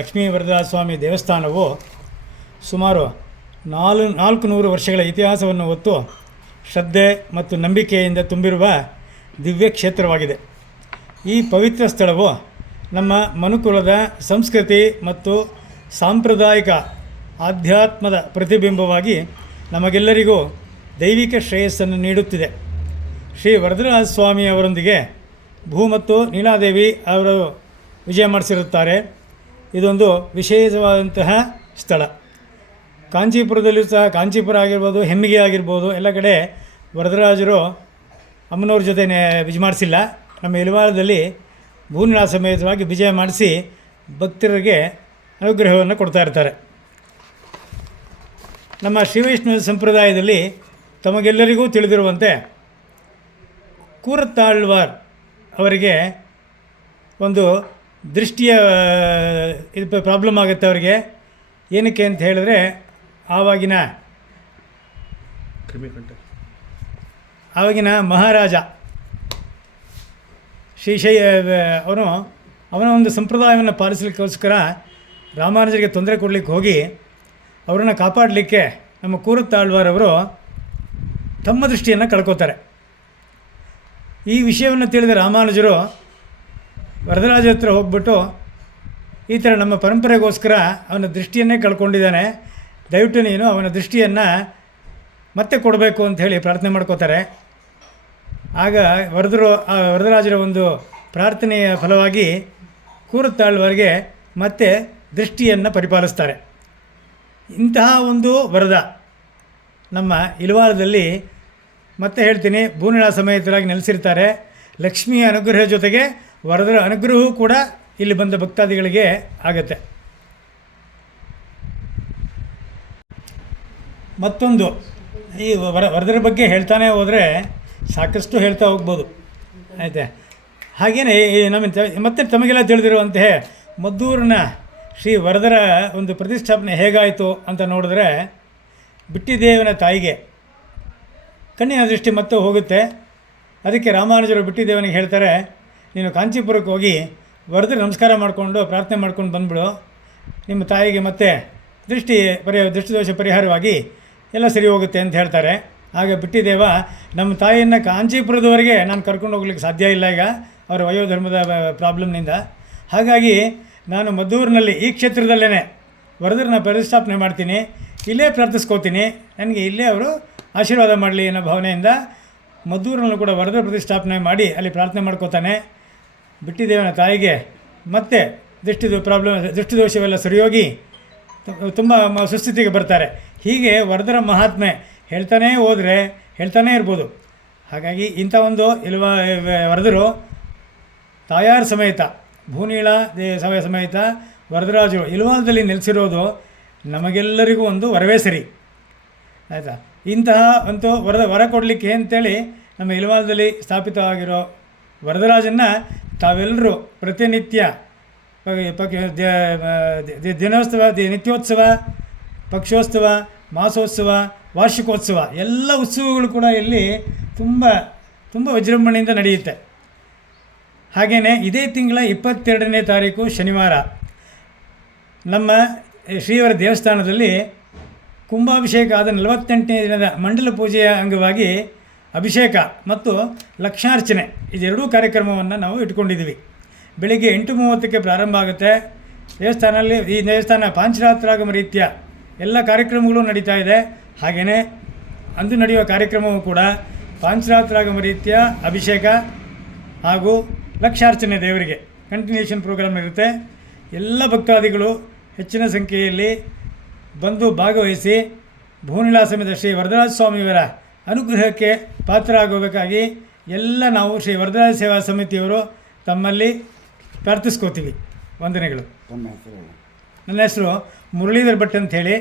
ಲಕ್ಷ್ಮೀ ವರದರಾಜ ಸ್ವಾಮಿ ದೇವಸ್ಥಾನವು ಸುಮಾರು 400 ವರ್ಷಗಳ ಇತಿಹಾಸವನ್ನು ಹೊತ್ತು ಶ್ರದ್ಧೆ ಮತ್ತು ನಂಬಿಕೆಯಿಂದ ತುಂಬಿರುವ ದಿವ್ಯ ಕ್ಷೇತ್ರವಾಗಿದೆ. ಈ ಪವಿತ್ರ ಸ್ಥಳವು ನಮ್ಮ ಮನುಕುಲದ ಸಂಸ್ಕೃತಿ ಮತ್ತು ಸಾಂಪ್ರದಾಯಿಕ ಆಧ್ಯಾತ್ಮದ ಪ್ರತಿಬಿಂಬವಾಗಿ ನಮಗೆಲ್ಲರಿಗೂ ದೈವಿಕ ಶ್ರೇಯಸ್ಸನ್ನು ನೀಡುತ್ತಿದೆ. ಶ್ರೀ ವರದರಾಜ ಸ್ವಾಮಿ ಅವರೊಂದಿಗೆ ಭೂ ಮತ್ತು ನೀಲಾದೇವಿ ಅವರು ವಿಜಯ ಮಾಡಿಸಿರುತ್ತಾರೆ. ಇದೊಂದು ವಿಶೇಷವಾದಂತಹ ಸ್ಥಳ. ಕಾಂಚೀಪುರದಲ್ಲೂ ಸಹ, ಕಾಂಚೀಪುರ ಆಗಿರ್ಬೋದು, ಹೆಮ್ಮಿಗೆ ಆಗಿರ್ಬೋದು, ಎಲ್ಲ ಕಡೆ ವರದರಾಜರು ಅಮ್ಮನವ್ರ ಜೊತೆ ವಿಜಯ ಮಾಡಿಸಿಲ್ಲ. ನಮ್ಮ ಇಲವಾಳದಲ್ಲಿ ಭೂನಿಲಾ ಸಮೇತವಾಗಿ ವಿಜಯ ಮಾಡಿಸಿ ಭಕ್ತರಿಗೆ ಅನುಗ್ರಹವನ್ನು ಕೊಡ್ತಾ ಇರ್ತಾರೆ. ನಮ್ಮ ಶ್ರೀವೈಷ್ಣವ ಸಂಪ್ರದಾಯದಲ್ಲಿ ತಮಗೆಲ್ಲರಿಗೂ ತಿಳಿದಿರುವಂತೆ ಕೂರತ್ತಾಳ್ವಾರ್ ಅವರಿಗೆ ಒಂದು ದೃಷ್ಟಿಯ ಇದು ಪ್ರಾಬ್ಲಮ್ ಆಗುತ್ತೆ ಅವರಿಗೆ. ಏನಕ್ಕೆ ಅಂತ ಹೇಳಿದ್ರೆ ಆವಾಗಿನ ಮಹಾರಾಜ ಅವನ ಒಂದು ಸಂಪ್ರದಾಯವನ್ನು ಪಾಲಿಸಲಿಕ್ಕೋಸ್ಕರ ರಾಮಾನುಜರಿಗೆ ತೊಂದರೆ ಕೊಡಲಿಕ್ಕೆ ಹೋಗಿ ಅವರನ್ನು ಕಾಪಾಡಲಿಕ್ಕೆ ನಮ್ಮ ಕೂರತ್ತಾಳ್ವಾರ್ ಅವರು ತಮ್ಮ ದೃಷ್ಟಿಯನ್ನು ಕಳ್ಕೋತಾರೆ. ಈ ವಿಷಯವನ್ನು ತಿಳಿದ ರಾಮಾನುಜರು ವರದರಾಜ ಹತ್ರ ಹೋಗ್ಬಿಟ್ಟು, ಈ ಥರ ನಮ್ಮ ಪರಂಪರೆಗೋಸ್ಕರ ಅವನ ದೃಷ್ಟಿಯನ್ನೇ ಕಳ್ಕೊಂಡಿದ್ದಾನೆ, ದಯವಿಟ್ಟು ನೀನು ಅವನ ದೃಷ್ಟಿಯನ್ನು ಮತ್ತೆ ಕೊಡಬೇಕು ಅಂಥೇಳಿ ಪ್ರಾರ್ಥನೆ ಮಾಡ್ಕೋತಾರೆ. ಆಗ ವರದರಾಜರ ಒಂದು ಪ್ರಾರ್ಥನೆಯ ಫಲವಾಗಿ ಕೂರತ್ತಾಳ್ವಾರ್ಗೆ ಮತ್ತೆ ದೃಷ್ಟಿಯನ್ನು ಪರಿಪಾಲಿಸ್ತಾರೆ. ಇಂತಹ ಒಂದು ವರದ ನಮ್ಮ ಇಲವಾಳದಲ್ಲಿ ಮತ್ತೆ ಹೇಳ್ತೀನಿ, ಭೂನಿಲಾ ಸಮೇತರಾಗಿ ನೆಲೆಸಿರ್ತಾರೆ. ಲಕ್ಷ್ಮಿಯ ಅನುಗ್ರಹ ಜೊತೆಗೆ ವರದರ ಅನುಗ್ರಹವೂ ಕೂಡ ಇಲ್ಲಿ ಬಂದ ಭಕ್ತಾದಿಗಳಿಗೆ ಆಗತ್ತೆ. ಮತ್ತೊಂದು, ಈ ವರದರ ಬಗ್ಗೆ ಹೇಳ್ತಾನೆ ಹೋದರೆ ಸಾಕಷ್ಟು ಹೇಳ್ತಾ ಹೋಗ್ಬೋದು, ಆಯಿತಾ. ಹಾಗೆಯೇ ನಮ್ಮ ಮತ್ತೆ ತಮಗೆಲ್ಲ ತಿಳಿದಿರುವಂತೆ ಮದ್ದೂರಿನ ಶ್ರೀ ವರದರ ಒಂದು ಪ್ರತಿಷ್ಠಾಪನೆ ಹೇಗಾಯಿತು ಅಂತ ನೋಡಿದ್ರೆ, ಬಿಟ್ಟಿದೇವನ ತಾಯಿಗೆ ಕಣ್ಣಿನ ದೃಷ್ಟಿ ಮತ್ತೆ ಹೋಗುತ್ತೆ. ಅದಕ್ಕೆ ರಾಮಾನುಜರು ಬಿಟ್ಟಿದೇವನಿಗೆ ಹೇಳ್ತಾರೆ, ನೀನು ಕಾಂಚೀಪುರಕ್ಕೆ ಹೋಗಿ ವರದರ ನಮಸ್ಕಾರ ಮಾಡಿಕೊಂಡು ಪ್ರಾರ್ಥನೆ ಮಾಡ್ಕೊಂಡು ಬಂದುಬಿಡು, ನಿಮ್ಮ ತಾಯಿಗೆ ಮತ್ತೆ ದೃಷ್ಟಿದೋಷ ಪರಿಹಾರವಾಗಿ ಎಲ್ಲ ಸರಿ ಹೋಗುತ್ತೆ ಅಂತ ಹೇಳ್ತಾರೆ. ಆಗ ಬಿಟ್ಟಿದೇವ, ನಮ್ಮ ತಾಯಿಯನ್ನು ಕಾಂಚೀಪುರದವರೆಗೆ ನಾನು ಕರ್ಕೊಂಡು ಹೋಗ್ಲಿಕ್ಕೆ ಸಾಧ್ಯ ಇಲ್ಲ ಈಗ ಅವರ ವಯೋಧರ್ಮದ ಪ್ರಾಬ್ಲಮ್ನಿಂದ. ಹಾಗಾಗಿ ನಾನು ಮದ್ದೂರಿನಲ್ಲಿ ಈ ಕ್ಷೇತ್ರದಲ್ಲೇ ವರದರನ್ನ ಪ್ರತಿಷ್ಠಾಪನೆ ಮಾಡ್ತೀನಿ, ಇಲ್ಲೇ ಪ್ರಾರ್ಥಿಸ್ಕೋತೀನಿ, ನನಗೆ ಇಲ್ಲೇ ಅವರು ಆಶೀರ್ವಾದ ಮಾಡಲಿ ಅನ್ನೋ ಭಾವನೆಯಿಂದ ಮದ್ದೂರಿನಲ್ಲೂ ಕೂಡ ವರದರ ಪ್ರತಿಷ್ಠಾಪನೆ ಮಾಡಿ ಅಲ್ಲಿ ಪ್ರಾರ್ಥನೆ ಮಾಡ್ಕೋತಾನೆ. ಬಿಟ್ಟಿದೇವನ ತಾಯಿಗೆ ಮತ್ತೆ ದೃಷ್ಟಿದೋಷವೆಲ್ಲ ಸರಿಯೋಗಿ ತುಂಬ ಸುಸ್ಥಿತಿಗೆ ಬರ್ತಾರೆ. ಹೀಗೆ ವರದರ ಮಹಾತ್ಮೆ ಹೇಳ್ತಾನೇ ಇರ್ಬೋದು. ಹಾಗಾಗಿ ಇಂಥ ಒಂದು ವರದರು ತಾಯಾರು ಸಮೇತ ಭೂನೀಳ ಸಮೇತ ವರದರಾಜರು ಇಲ್ವಾಲದಲ್ಲಿ ನೆಲೆಸಿರೋದು ನಮಗೆಲ್ಲರಿಗೂ ಒಂದು ವರವೇ ಸರಿ, ಆಯಿತಾ. ಇಂತಹ ಒಂದು ವರ ಕೊಡಲಿಕ್ಕೆ ಅಂತೇಳಿ ನಮ್ಮ ಇಲ್ವಾಲದಲ್ಲಿ ಸ್ಥಾಪಿತವಾಗಿರೋ ವರದರಾಜನ್ನು ತಾವೆಲ್ಲರೂ ಪ್ರತಿನಿತ್ಯ ದಿನೋತ್ಸವ, ನಿತ್ಯೋತ್ಸವ, ಪಕ್ಷೋತ್ಸವ, ಮಾಸೋತ್ಸವ, ವಾರ್ಷಿಕೋತ್ಸವ ಎಲ್ಲ ಉತ್ಸವಗಳು ಕೂಡ ಇಲ್ಲಿ ತುಂಬ ವಿಜೃಂಭಣೆಯಿಂದ ನಡೆಯುತ್ತೆ. ಹಾಗೆಯೇ ಇದೇ ತಿಂಗಳ 22ನೇ ತಾರೀಕು ಶನಿವಾರ ನಮ್ಮ ಶ್ರೀವರ ದೇವಸ್ಥಾನದಲ್ಲಿ ಕುಂಭಾಭಿಷೇಕ ಆದ 48ನೇ ದಿನದ ಮಂಡಲ ಪೂಜೆಯ ಅಂಗವಾಗಿ ಅಭಿಷೇಕ ಮತ್ತು ಲಕ್ಷಾರ್ಚನೆ ಇದೆರಡೂ ಕಾರ್ಯಕ್ರಮವನ್ನು ನಾವು ಇಟ್ಕೊಂಡಿದ್ದೀವಿ. ಬೆಳಿಗ್ಗೆ 8:30ಕ್ಕೆ ಪ್ರಾರಂಭ ಆಗುತ್ತೆ. ಈ ದೇವಸ್ಥಾನ ಪಾಂಚರಾತ್ರಾಗಮ ರೀತಿಯ ಎಲ್ಲ ಕಾರ್ಯಕ್ರಮಗಳು ನಡೀತಾ ಇದೆ. ಹಾಗೆಯೇ ಅಂದು ನಡೆಯುವ ಕಾರ್ಯಕ್ರಮವೂ ಕೂಡ ಪಾಂಚರಾತ್ರಾಗಮ ರೀತಿಯ ಅಭಿಷೇಕ ಹಾಗೂ ಲಕ್ಷಾರ್ಚನೆ ದೇವರಿಗೆ ಕಂಟಿನ್ಯೂಷನ್ ಪ್ರೋಗ್ರಾಮ್ ಇರುತ್ತೆ. ಎಲ್ಲ ಭಕ್ತಾದಿಗಳು ಹೆಚ್ಚಿನ ಸಂಖ್ಯೆಯಲ್ಲಿ ಬಂದು ಭಾಗವಹಿಸಿ ಭೂನಿಲಾ ಸಮೇತ ಶ್ರೀ ವರದರಾಜ ಸ್ವಾಮಿಯವರ ಅನುಗ್ರಹಕ್ಕೆ ಪಾತ್ರ ಆಗೋಬೇಕಾಗಿ ಎಲ್ಲ ನಾವು ಶ್ರೀ ವರದರಾಜ ಸೇವಾ ಸಮಿತಿಯವರು ತಮ್ಮಲ್ಲಿ ಪ್ರಾರ್ಥಿಸ್ಕೋತೀವಿ. ವಂದನೆಗಳು. ನನ್ನ ಹೆಸರು ಮುರಳೀಧರ್ ಭಟ್ ಅಂತ ಹೇಳಿ,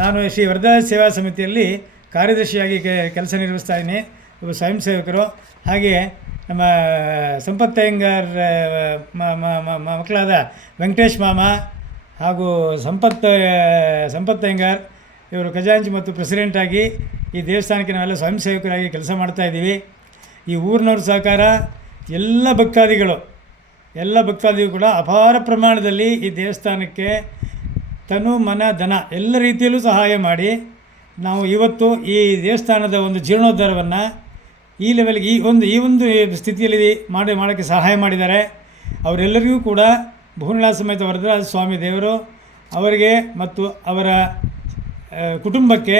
ನಾನು ಶ್ರೀ ವರದರಾಜ ಸೇವಾ ಸಮಿತಿಯಲ್ಲಿ ಕಾರ್ಯದರ್ಶಿಯಾಗಿ ಕೆಲಸ ನಿರ್ವಹಿಸ್ತಾ ಇದ್ದೀನಿ. ಒಬ್ಬ ಸ್ವಯಂ ಸೇವಕರು. ಹಾಗೆಯೇ ನಮ್ಮ ಸಂಪತ್ ಅಯ್ಯಂಗಾರ್ ಮಕ್ಕಳಾದ ವೆಂಕಟೇಶ್ ಮಾಮ ಹಾಗೂ ಸಂಪತ್ ಅಯ್ಯಂಗಾರ್ ಇವರು ಖಜಾಂಚಿ ಮತ್ತು ಪ್ರೆಸಿಡೆಂಟಾಗಿ ಈ ದೇವಸ್ಥಾನಕ್ಕೆ ನಾವೆಲ್ಲ ಸ್ವಯಂ ಸೇವಕರಾಗಿ ಕೆಲಸ ಮಾಡ್ತಾಯಿದ್ದೀವಿ. ಈ ಊರಿನವ್ರ ಸಹಕಾರ, ಎಲ್ಲ ಭಕ್ತಾದಿಗಳು ಕೂಡ ಅಪಾರ ಪ್ರಮಾಣದಲ್ಲಿ ಈ ದೇವಸ್ಥಾನಕ್ಕೆ ತನು ಮನ ಧನ ಎಲ್ಲ ರೀತಿಯಲ್ಲೂ ಸಹಾಯ ಮಾಡಿ ನಾವು ಇವತ್ತು ಈ ದೇವಸ್ಥಾನದ ಒಂದು ಜೀರ್ಣೋದ್ಧಾರವನ್ನು ಈ ಲೆವೆಲ್ಗೆ ಈ ಒಂದು ಸ್ಥಿತಿಯಲ್ಲಿ ಮಾಡೋಕ್ಕೆ ಸಹಾಯ ಮಾಡಿದ್ದಾರೆ. ಅವರೆಲ್ಲರಿಗೂ ಕೂಡ ಭೂನಿಲಾ ಸಮೇತ ವರದರಾಜ ಸ್ವಾಮಿ ದೇವರು ಅವರಿಗೆ ಮತ್ತು ಅವರ ಕುಟುಂಬಕ್ಕೆ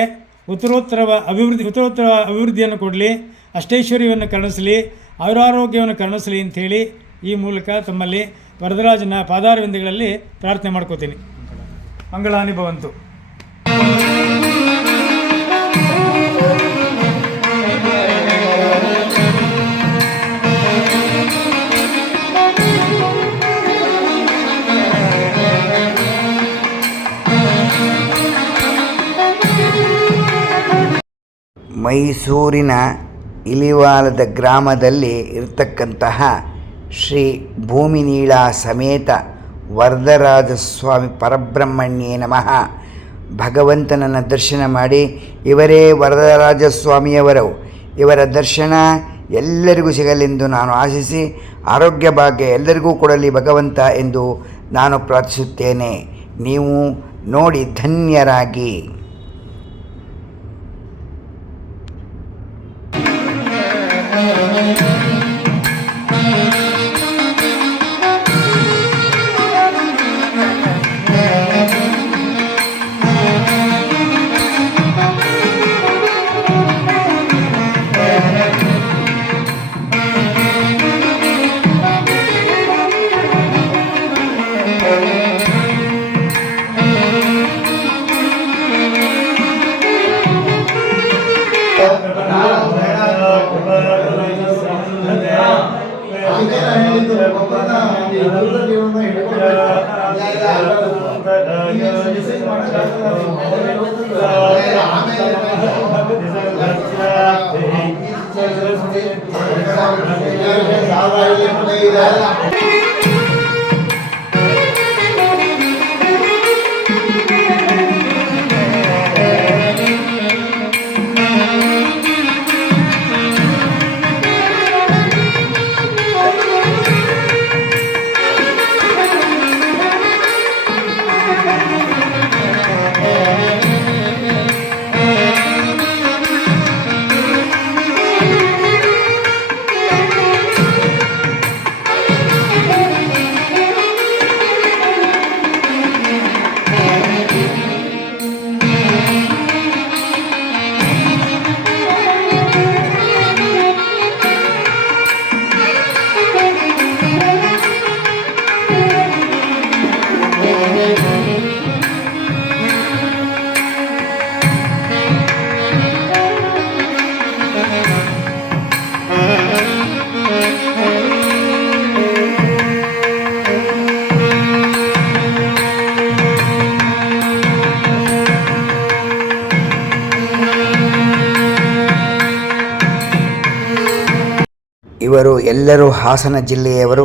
ಉತ್ತರೋತ್ತರ ಅಭಿವೃದ್ಧಿಯನ್ನು ಕೊಡಲಿ, ಅಷ್ಟೈಶ್ವರ್ಯವನ್ನು ಕರುಣಿಸಲಿ, ಆಯುರಾರೋಗ್ಯವನ್ನು ಕರುಣಿಸಲಿ ಅಂಥೇಳಿ ಈ ಮೂಲಕ ತಮ್ಮಲ್ಲಿ ವರದರಾಜನ ಪಾದಾರವಿಂದಗಳಲ್ಲಿ ಪ್ರಾರ್ಥನೆ ಮಾಡ್ಕೋತೀನಿ. ಮಂಗಳಾನಿ ಭವಂತು. ಮೈಸೂರಿನ ಇಲಿವಾಲದ ಗ್ರಾಮದಲ್ಲಿ ಇರತಕ್ಕಂತಹ ಶ್ರೀ ಭೂಮಿನೀಳಾ ಸಮೇತ ವರದರಾಜ ಸ್ವಾಮಿ ಪರಬ್ರಹ್ಮಣ್ಯೇ ನಮಃ ಭಗವಂತನನ್ನು ದರ್ಶನ ಮಾಡಿ, ಇವರೇ ವರದರಾಜ ಸ್ವಾಮಿಯವರು, ಇವರ ದರ್ಶನ ಎಲ್ಲರಿಗೂ ಸಿಗಲೆಂದು ನಾನು ಆಶಿಸಿ ಆರೋಗ್ಯ ಭಾಗ್ಯ ಎಲ್ಲರಿಗೂ ಕೊಡಲಿ ಭಗವಂತ ಎಂದು ನಾನು ಪ್ರಾರ್ಥಿಸುತ್ತೇನೆ. ನೀವು ನೋಡಿ ಧನ್ಯರಾಗಿ. ಇವರು ಎಲ್ಲರೂ ಹಾಸನ ಜಿಲ್ಲೆಯವರು.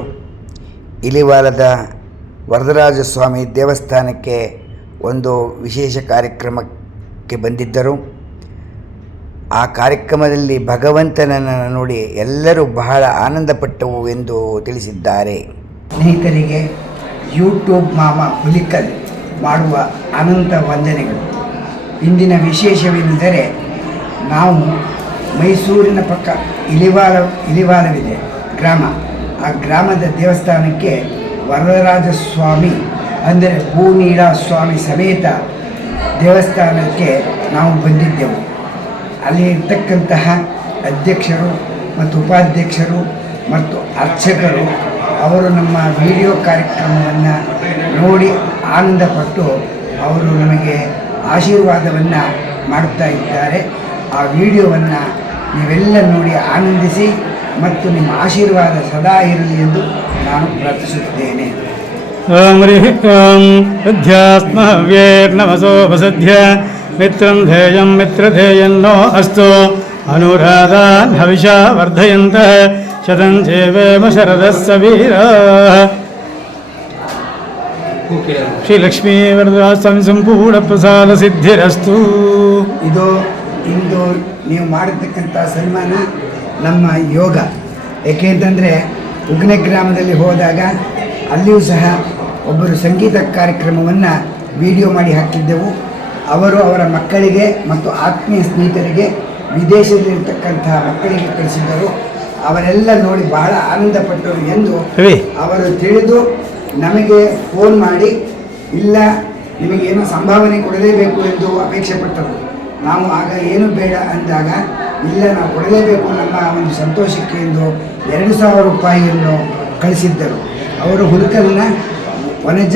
ಇಲಿವಾಲದ ವರದರಾಜ ಸ್ವಾಮಿ ದೇವಸ್ಥಾನಕ್ಕೆ ಒಂದು ವಿಶೇಷ ಕಾರ್ಯಕ್ರಮಕ್ಕೆ ಬಂದಿದ್ದರು. ಆ ಕಾರ್ಯಕ್ರಮದಲ್ಲಿ ಭಗವಂತನನ್ನು ನೋಡಿ ಎಲ್ಲರೂ ಬಹಳ ಆನಂದಪಟ್ಟವು ಎಂದು ತಿಳಿಸಿದ್ದಾರೆ. ಸ್ನೇಹಿತರಿಗೆ ಯೂಟ್ಯೂಬ್ ಮಾಮ ಹುಲಿಕಲ್ ಮಾಡುವ ಅನಂತ ವಂದನೆಗಳು. ಇಂದಿನ ವಿಶೇಷವೆಂದರೆ ನಾವು ಮೈಸೂರಿನ ಪಕ್ಕ ಇಲಿವಾಲವಿದೆ ಗ್ರಾಮ. ಆ ಗ್ರಾಮದ ದೇವಸ್ಥಾನಕ್ಕೆ ವರದರಾಜ ಸ್ವಾಮಿ ಅಂದರೆ ಭೂನೀಳ ಸ್ವಾಮಿ ಸಮೇತ ದೇವಸ್ಥಾನಕ್ಕೆ ನಾವು ಬಂದಿದ್ದೆವು. ಅಲ್ಲಿ ಇರ್ತಕ್ಕಂತಹ ಅಧ್ಯಕ್ಷರು ಮತ್ತು ಉಪಾಧ್ಯಕ್ಷರು ಮತ್ತು ಅರ್ಚಕರು ಅವರು ನಮ್ಮ ವಿಡಿಯೋ ಕಾರ್ಯಕ್ರಮವನ್ನು ನೋಡಿ ಆನಂದಪಟ್ಟು ಅವರು ನಮಗೆ ಆಶೀರ್ವಾದವನ್ನು ಮಾಡುತ್ತಾ ಇದ್ದಾರೆ. ಆ ವಿಡಿಯೋವನ್ನು ನೀವೆಲ್ಲ ನೋಡಿ ಆನಂದಿಸಿ ಮತ್ತು ನಿಮ್ಮ ಆಶೀರ್ವಾದ ಸದಾ ಇರಲಿ ಎಂದು ನಾನು ಪ್ರಾರ್ಥಿಸುತ್ತೇನೆ. ಓಂ ಹರಿಃ ಓಂ ಸದ್ಯಾಸ್ಮಹವ್ಯೇರ್ನಮಸೋಪಸದ್ಯ ಮಿತ್ರಂ ಧ್ಯೇಯಂ ಮಿತ್ರಧೇಯನ್ನೋ ಅಸ್ತು ಅನುರಾಧಾನ್ ಹವಿಷಾ ವರ್ಧಯಂತಃ ಶತಂ ಜೇವೇಮ ಶರದಃ ಸವೀರಾಃ. ಶ್ರೀ ಲಕ್ಷ್ಮೀ ವರದರಾಜ ಸ್ವಾಮಿ ಸಂಪೂರ್ಣ ಪ್ರಸಾದ ಸಿದ್ಧಿರಸ್ತು. ಇಂದು ನೀವು ಮಾಡಿರ್ತಕ್ಕಂಥ ಸನ್ಮಾನ ನಮ್ಮ ಯೋಗ. ಏಕೆಂತಂದರೆ ಉಗ್ನೆ ಗ್ರಾಮದಲ್ಲಿ ಹೋದಾಗ ಅಲ್ಲಿಯೂ ಸಹ ಒಬ್ಬರು ಸಂಗೀತ ಕಾರ್ಯಕ್ರಮವನ್ನು ವಿಡಿಯೋ ಮಾಡಿ ಹಾಕಿದ್ದೆವು. ಅವರು ಅವರ ಮಕ್ಕಳಿಗೆ ಮತ್ತು ಆತ್ಮೀಯ ಸ್ನೇಹಿತರಿಗೆ ವಿದೇಶದಲ್ಲಿರ್ತಕ್ಕಂತಹ ಮಕ್ಕಳಿಗೆ ಕಳಿಸಿದ್ದರು. ಅವರೆಲ್ಲ ನೋಡಿ ಬಹಳ ಆನಂದಪಟ್ಟರು ಎಂದು ಅವರು ತಿಳಿದು ನಮಗೆ ಫೋನ್ ಮಾಡಿ ಇಲ್ಲ ನಿಮಗೇನೋ ಸಂಭಾವನೆ ಕೊಡಲೇಬೇಕು ಎಂದು ಅಪೇಕ್ಷೆ ಪಟ್ಟರು. ನಾವು ಆಗ ಏನು ಬೇಡ ಅಂದಾಗ ಇಲ್ಲ ನಾವು ಕೊಡಲೇಬೇಕು ನಮ್ಮ ಒಂದು ಸಂತೋಷಕ್ಕೆ ಎಂದು 2,000 ರೂಪಾಯಿಯನ್ನು ಕಳಿಸಿದ್ದರು. ಅವರು ಹುಡುಕಲಿನ ವನಜ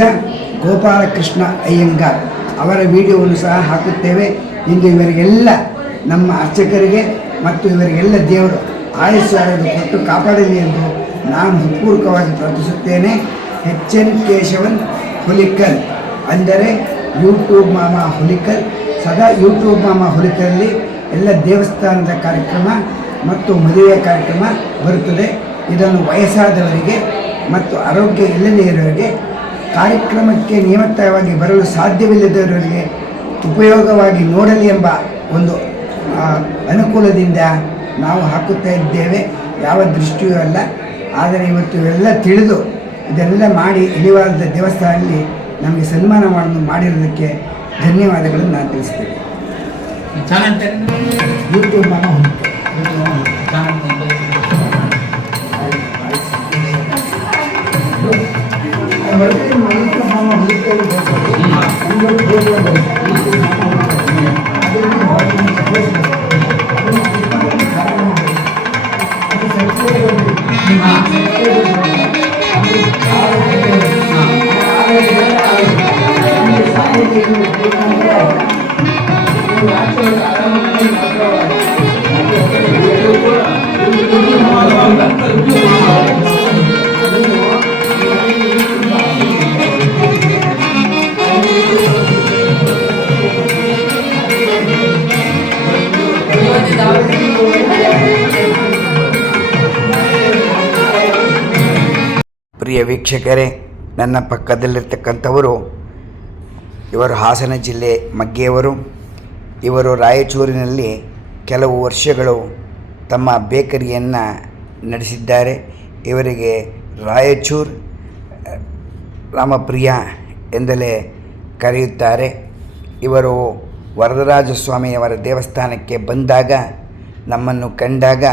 ಗೋಪಾಲಕೃಷ್ಣ ಅಯ್ಯಂಗಾರ್ ಅವರ ವಿಡಿಯೋವನ್ನು ಸಹ ಹಾಕುತ್ತೇವೆ. ಇಂದು ಇವರಿಗೆಲ್ಲ ನಮ್ಮ ಅರ್ಚಕರಿಗೆ ಮತ್ತು ಇವರಿಗೆಲ್ಲ ದೇವರು ಆಯುಷ್ಯ ಕೊಟ್ಟು ಕಾಪಾಡಲಿ ಎಂದು ನಾನು ಹೃತ್ಪೂರ್ವಕವಾಗಿ ಪ್ರಾರ್ಥಿಸುತ್ತೇನೆ. HN ಕೇಶವನ್ ಹುಲಿಕಲ್ ಅಂದರೆ ಯೂಟ್ಯೂಬ್ ಮಾಮ ಹುಲಿಕಲ್. ಸದಾ ಯೂಟ್ಯೂಬ್ ಮಾಮ ಹುಲಿಕಲ್ಲಿ ಎಲ್ಲ ದೇವಸ್ಥಾನದ ಕಾರ್ಯಕ್ರಮ ಮತ್ತು ಮದುವೆಯ ಕಾರ್ಯಕ್ರಮ ಬರುತ್ತದೆ. ಇದನ್ನು ವಯಸ್ಸಾದವರಿಗೆ ಮತ್ತು ಆರೋಗ್ಯ ಇಲ್ಲದೇ ಇರೋರಿಗೆ, ಕಾರ್ಯಕ್ರಮಕ್ಕೆ ನಿಯಮಿತವಾಗಿ ಬರಲು ಸಾಧ್ಯವಿಲ್ಲದವರಿಗೆ ಉಪಯೋಗವಾಗಿ ನೋಡಲಿ ಎಂಬ ಒಂದು ಅನುಕೂಲದಿಂದ ನಾವು ಹಾಕುತ್ತಾ ಇದ್ದೇವೆ. ಯಾವ ದೃಷ್ಟಿಯೂ ಅಲ್ಲ. ಆದರೆ ಇವತ್ತು ಎಲ್ಲ ತಿಳಿದು ಇದೆಲ್ಲ ಮಾಡಿ ಇಲಿವಾಲದ ದೇವಸ್ಥಾನದಲ್ಲಿ ನಮಗೆ ಸನ್ಮಾನ ಮಾಡಿರೋದಕ್ಕೆ ಧನ್ಯವಾದಗಳನ್ನು ನಾನು ತಿಳಿಸ್ತೇನೆ. ಯೂಟ್ಯೂಬ್ ಮಾಮ ಪ್ರಿಯ ವೀಕ್ಷಕರೇ, ನನ್ನ ಪಕ್ಕದಲ್ಲಿರ್ತಕ್ಕಂಥವರು ಇವರು ಹಾಸನ ಜಿಲ್ಲೆ ಮಗ್ಗೆಯವರು. ಇವರು ರಾಯಚೂರಿನಲ್ಲಿ ಕೆಲವು ವರ್ಷಗಳು ತಮ್ಮ ಬೇಕರಿಯನ್ನು ನಡೆಸಿದ್ದಾರೆ. ಇವರಿಗೆ ರಾಯಚೂರ್ ರಾಮಪ್ರಿಯ ಎಂದಲೇ ಕರೆಯುತ್ತಾರೆ. ಇವರು ವರದರಾಜ ಸ್ವಾಮಿಯವರ ದೇವಸ್ಥಾನಕ್ಕೆ ಬಂದಾಗ, ನಮ್ಮನ್ನು ಕಂಡಾಗ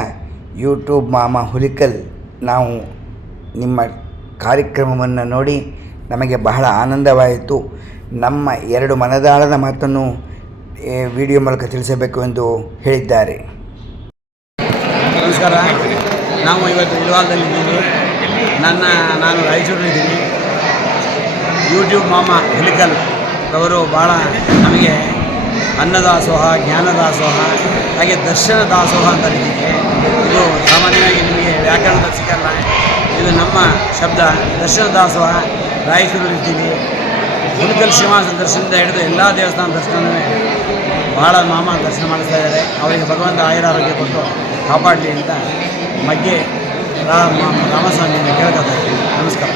ಯೂಟ್ಯೂಬ್ ಮಾಮ ಹುಲಿಕಲ್ ನಾವು ನಿಮ್ಮ ಕಾರ್ಯಕ್ರಮವನ್ನು ನೋಡಿ ನಮಗೆ ಬಹಳ ಆನಂದವಾಯಿತು. ನಮ್ಮ 2 ಮನದಾಳದ ಮಾತನ್ನು ವಿಡಿಯೋ ಮೂಲಕ ತಿಳಿಸಬೇಕು ಎಂದು ಹೇಳಿದ್ದಾರೆ. ನಮಸ್ಕಾರ. ನಾವು ಇವತ್ತು ಇಲಿವಾಲದಲ್ಲಿದ್ದೀವಿ. ನಾನು ರಾಯಚೂರಿನಿದ್ದೀನಿ. ಯೂಟ್ಯೂಬ್ ಮಾಮ ಹುಲಿಕಲ್ ಅವರು ಭಾಳ ನಮಗೆ ಅನ್ನದಾಸೋಹ, ಜ್ಞಾನದಾಸೋಹ, ಹಾಗೆ ದರ್ಶನ ದಾಸೋಹ ಅಂತ ಇದಕ್ಕೆ. ಇದು ಸಾಮಾನ್ಯವಾಗಿ ನಿಮಗೆ ವ್ಯಾಕರಣದ ಸಿಕ್ಕಲ್ಲ. ಇದು ನಮ್ಮ ಶಬ್ದ. ದರ್ಶನ ದಾಸೋಹ. ರಾಯಚೂರಲ್ಲಿರ್ತೀವಿ. ಹುಲಿಕಲ್ ಶ್ರೀನಿವಾಸ ದರ್ಶನದಿಂದ ಹಿಡಿದು ಎಲ್ಲ ದೇವಸ್ಥಾನ ದರ್ಶನವೇ ಭಾಳ ಮಾಮ ದರ್ಶನ ಮಾಡಿಸ್ತಾ ಇದ್ದಾರೆ. ಅವರಿಗೆ ಭಗವಂತ ಆಯುರಾರೋಗ್ಯ ಕೊಟ್ಟು ಕಾಪಾಡಲಿ ಅಂತ ಮಗ್ಗೆ ರಾಮಸ್ವಾಮಿಯಿಂದ ಕೇಳ್ಕೊತಾ ಇದ್ದೀನಿ. ನಮಸ್ಕಾರ.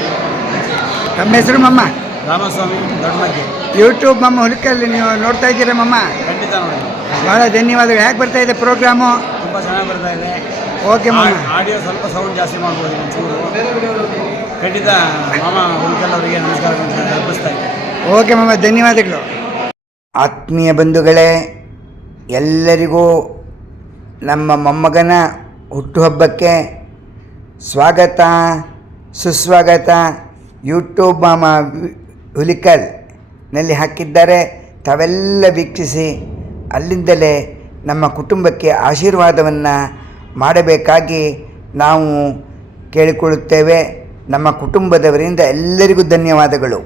ತಮ್ಮ ಹೆಸರು ಮಮ್ಮ? ರಾಮಸ್ವಾಮಿ ದೊಡ್ಡ ಮಗ್ಗೆ. ಯೂಟ್ಯೂಬ್ ಮಮ್ಮ ಹುಲಿಕಲ್ಲಿ ನೀವು ನೋಡ್ತಾ ಇದ್ದೀರಾ ಮಮ್ಮ? ಖಂಡಿತ ನೋಡಿ. ಭಾಳ ಧನ್ಯವಾದಗಳು. ಹೇಗೆ ಬರ್ತಾ ಇದೆ ಪ್ರೋಗ್ರಾಮು? ತುಂಬ ಚೆನ್ನಾಗಿ ಬರ್ತಾ ಇದೆ. ಓಕೆ ಮಮ್ಮ. ಆಡಿಯೋ ಸ್ವಲ್ಪ ಸೌಂಡ್ ಜಾಸ್ತಿ ಮಾಡ್ಬೋದು ಒಂಚೂರು. ಖಂಡಿತ ಮಾಮ ಹುಲಿಕಲ್ ಅವರಿಗೆ ನಮಸ್ಕಾರಗಳನ್ನು ಅರ್ಪಿಸ್ತಾ ಇದ್ದೆ. ಓಕೆ ಮಮ್ಮ, ಧನ್ಯವಾದಗಳು. ಆತ್ಮೀಯ ಬಂಧುಗಳೇ, ಎಲ್ಲರಿಗೂ ನಮ್ಮ ಮೊಮ್ಮಗನ ಹುಟ್ಟುಹಬ್ಬಕ್ಕೆ ಸ್ವಾಗತ ಸುಸ್ವಾಗತ. ಯೂಟ್ಯೂಬ್ ಮಾಮ ಹುಲಿಕಲ್ನಲ್ಲಿ ಹಾಕಿದ್ದಾರೆ. ತಾವೆಲ್ಲ ವೀಕ್ಷಿಸಿ ಅಲ್ಲಿಂದಲೇ ನಮ್ಮ ಕುಟುಂಬಕ್ಕೆ ಆಶೀರ್ವಾದವನ್ನು ಮಾಡಬೇಕಾಗಿ ನಾವು ಕೇಳಿಕೊಳ್ಳುತ್ತೇವೆ. ನಮ್ಮ ಕುಟುಂಬದವರಿಂದ ಎಲ್ಲರಿಗೂ ಧನ್ಯವಾದಗಳು.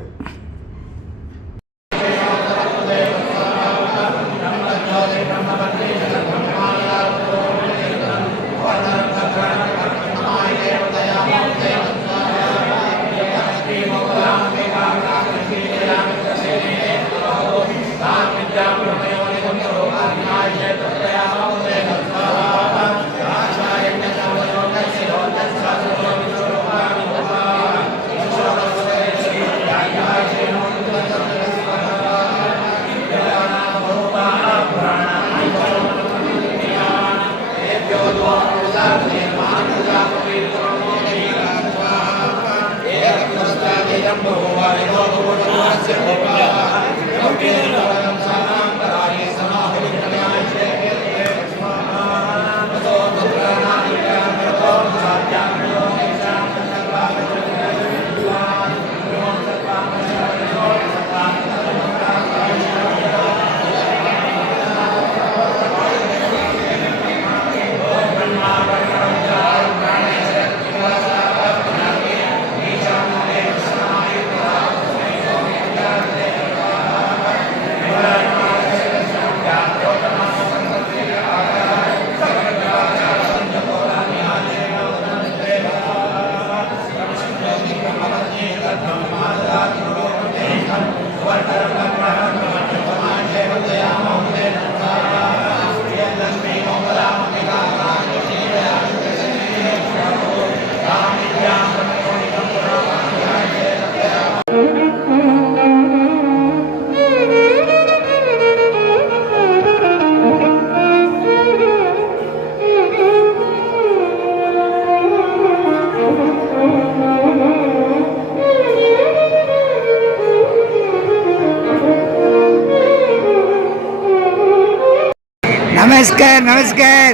नमस्कार नमस्कार.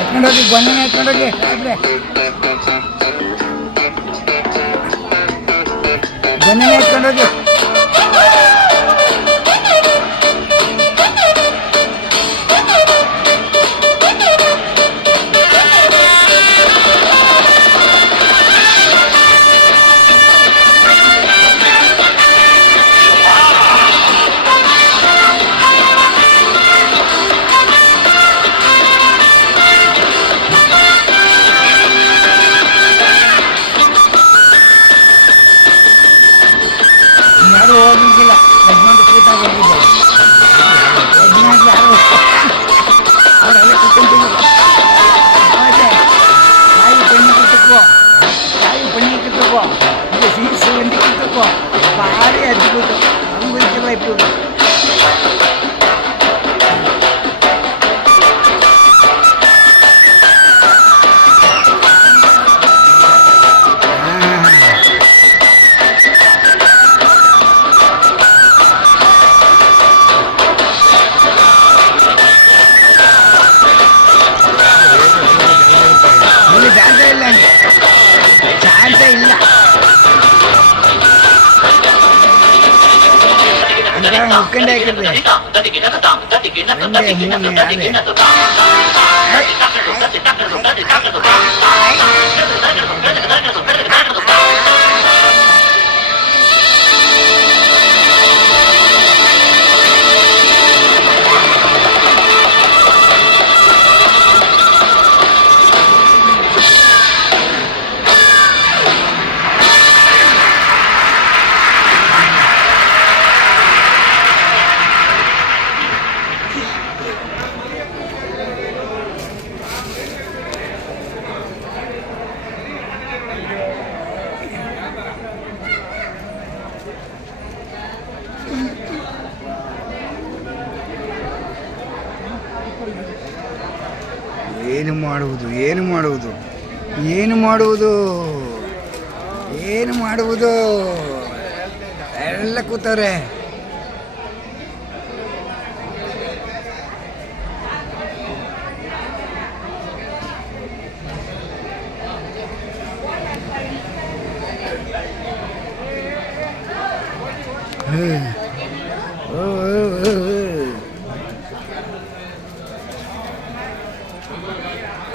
ಎತ್ಕೊಂಡೋಗಿ ಬನ್ನಿ ಎತ್ಕೊಂಡೋಗಿ ಬನ್ನಿ ಎತ್ಕೊಂಡೋಗಿ ಯಾರು ಹೋಗಿಲ್ಲ ಯಜಮಾನ್ರು ಕೂತಾಗ ಹೋಗಿದ್ದಾರೆ ಯಜಮಾನ್ರು ಯಾರು ಅವರೆಲ್ಲ ಕೂತ್ಕೊಂತಿದ್ರು ಕಾಯಿ ಪಣ್ಣಿ ಕಿತ್ತಕ್ಕೋ ಇದು ಸೀಸು ಒಂದಿ ಕಿತ್ತಕ್ಕೋ ಭಾರಿ ಅದ್ಭುತ ಅಂಗುಳಿಕೆ ಬೈಪು ಚಾನ್ಸೇ ಇಲ್ಲ ಅಂತ ಮುಕ್ಕಂಡೆ ಹಾಕಿರ್ರಿ ಒಂದೇ ಮೂರನೇ ಏನು ಮಾಡುವುದು ಎಲ್ಲ ಕೂತವ್ರೆ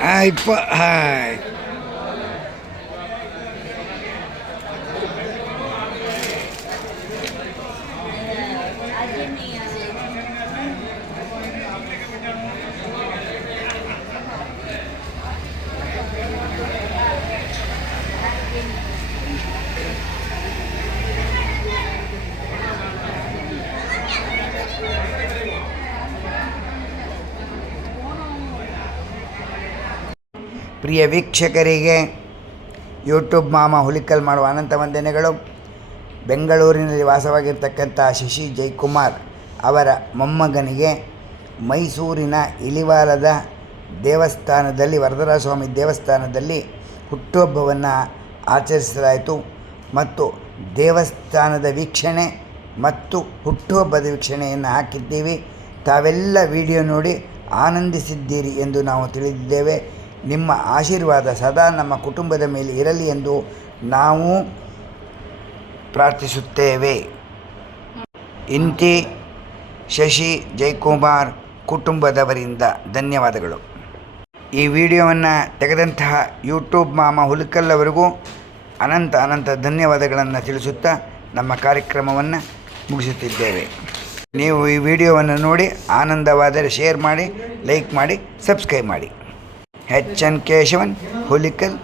ಹಾಯ್ ಪ್ರಿಯ ವೀಕ್ಷಕರಿಗೆ ಯೂಟ್ಯೂಬ್ ಮಾಮ ಹುಲಿಕಲ್ ಮಾಡುವ ಅನಂತ ವಂದನೆಗಳು. ಬೆಂಗಳೂರಿನಲ್ಲಿ ವಾಸವಾಗಿರ್ತಕ್ಕಂಥ ಶಶಿ ಜಯಕುಮಾರ್ ಅವರ ಮೊಮ್ಮಗನಿಗೆ ಮೈಸೂರಿನ ಇಲಿವಾಲದ ದೇವಸ್ಥಾನದಲ್ಲಿ ವರದರಾಜ ಸ್ವಾಮಿ ದೇವಸ್ಥಾನದಲ್ಲಿ ಹುಟ್ಟುಹಬ್ಬವನ್ನು ಆಚರಿಸಲಾಯಿತು ಮತ್ತು ದೇವಸ್ಥಾನದ ವೀಕ್ಷಣೆ ಮತ್ತು ಹುಟ್ಟುಹಬ್ಬದ ವೀಕ್ಷಣೆಯನ್ನು ಹಾಕಿದ್ದೀವಿ. ತಾವೆಲ್ಲ ವಿಡಿಯೋ ನೋಡಿ ಆನಂದಿಸಿದ್ದೀರಿ ಎಂದು ನಾವು ತಿಳಿದಿದ್ದೇವೆ. ನಿಮ್ಮ ಆಶೀರ್ವಾದ ಸದಾ ನಮ್ಮ ಕುಟುಂಬದ ಮೇಲೆ ಇರಲಿ ಎಂದು ನಾವು ಪ್ರಾರ್ಥಿಸುತ್ತೇವೆ. ಇಂತಿ ಶಶಿ ಜಯಕುಮಾರ್ ಕುಟುಂಬದವರಿಂದ ಧನ್ಯವಾದಗಳು. ಈ ವಿಡಿಯೋವನ್ನು ತೆಗೆದಂತಹ ಯೂಟ್ಯೂಬ್ ಮಾಮ ಹುಲಿಕಲ್ ಅವರಿಗೂ ಅನಂತ ಧನ್ಯವಾದಗಳನ್ನು ತಿಳಿಸುತ್ತಾ ನಮ್ಮ ಕಾರ್ಯಕ್ರಮವನ್ನು ಮುಗಿಸುತ್ತಿದ್ದೇವೆ. ನೀವು ಈ ವಿಡಿಯೋವನ್ನು ನೋಡಿ ಆನಂದವಾದರೆ ಶೇರ್ ಮಾಡಿ, ಲೈಕ್ ಮಾಡಿ, ಸಬ್ಸ್ಕ್ರೈಬ್ ಮಾಡಿ. H N Keshavan Hulikal.